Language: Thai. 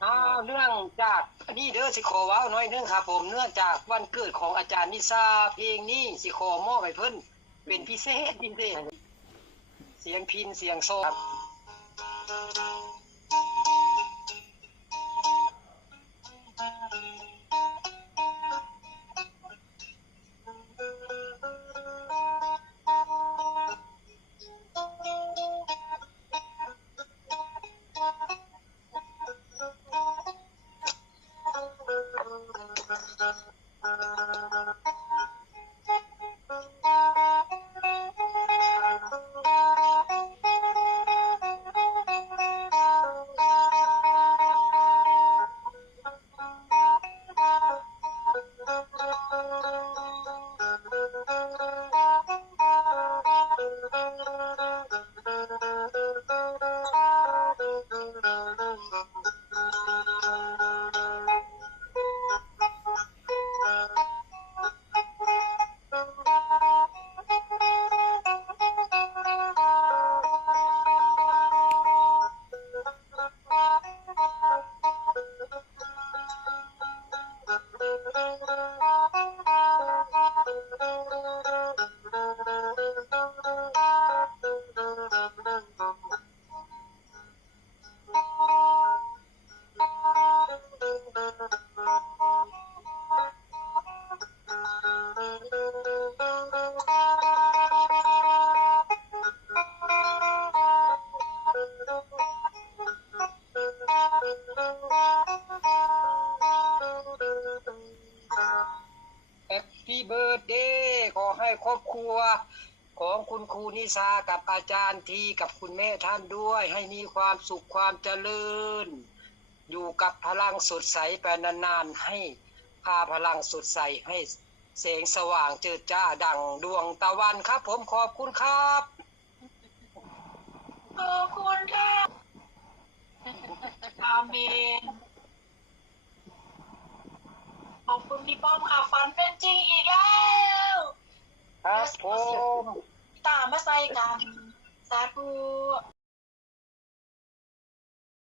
เนื่องจากอันนี้เด้อสิขอเว้าน้อยนึงครับผมเนื่องจากวันเกิดของอาจารย์นิสาเพลงนี้สิขอมอบให้เพิ่นเป็นพิเศษจริงๆเสียงพิณเสียงโซครับขอให้ครอบครัวของคุณครูนิสากับอาจารย์ทีกับคุณแม่ท่านด้วยให้มีความสุขความเจริญอยู่กับพลังสดใสไปนานๆให้พาพลังสดใสให้แสงสว่างเจิดจ้าดังดวงตะวันครับผมขอบคุณครับขอบคุณค่ะอาเมนขอบคุณพี่ป้อมค่ะฝันเป็นจริงอีกแล้วครับผมตามมาใส่กันสาธุ